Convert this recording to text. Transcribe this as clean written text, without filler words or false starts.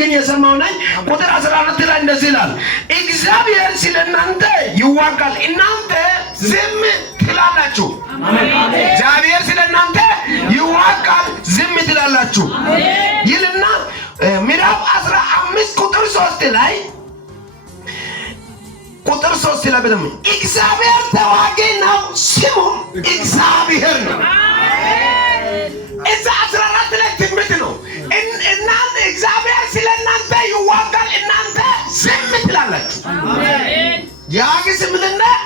ግን የሰማው ነኝ። ቁጥር 14 ላይ እንደዚህ ይላል፣ እግዚአብሔር ስለናንተ ይዋጋል እናንተ ዝም ትላላችሁ። እግዚአብሔር ስለናንተ ይዋጋል ዝም ትላላችሁ ይልና ምዕራፍ 15 ቁጥር 3 ላይ በደም እግዚአብሔር ተዋጊ ነው፣ ስሙ እግዚአብሔር ነው። እዛ 14 ላይ ትንቢት ነው። እናንተ እግዚአብሔር ስለናንተ ይዋጋል እናንተ ዝም ትላላችሁ። ያግስ ምንድነው?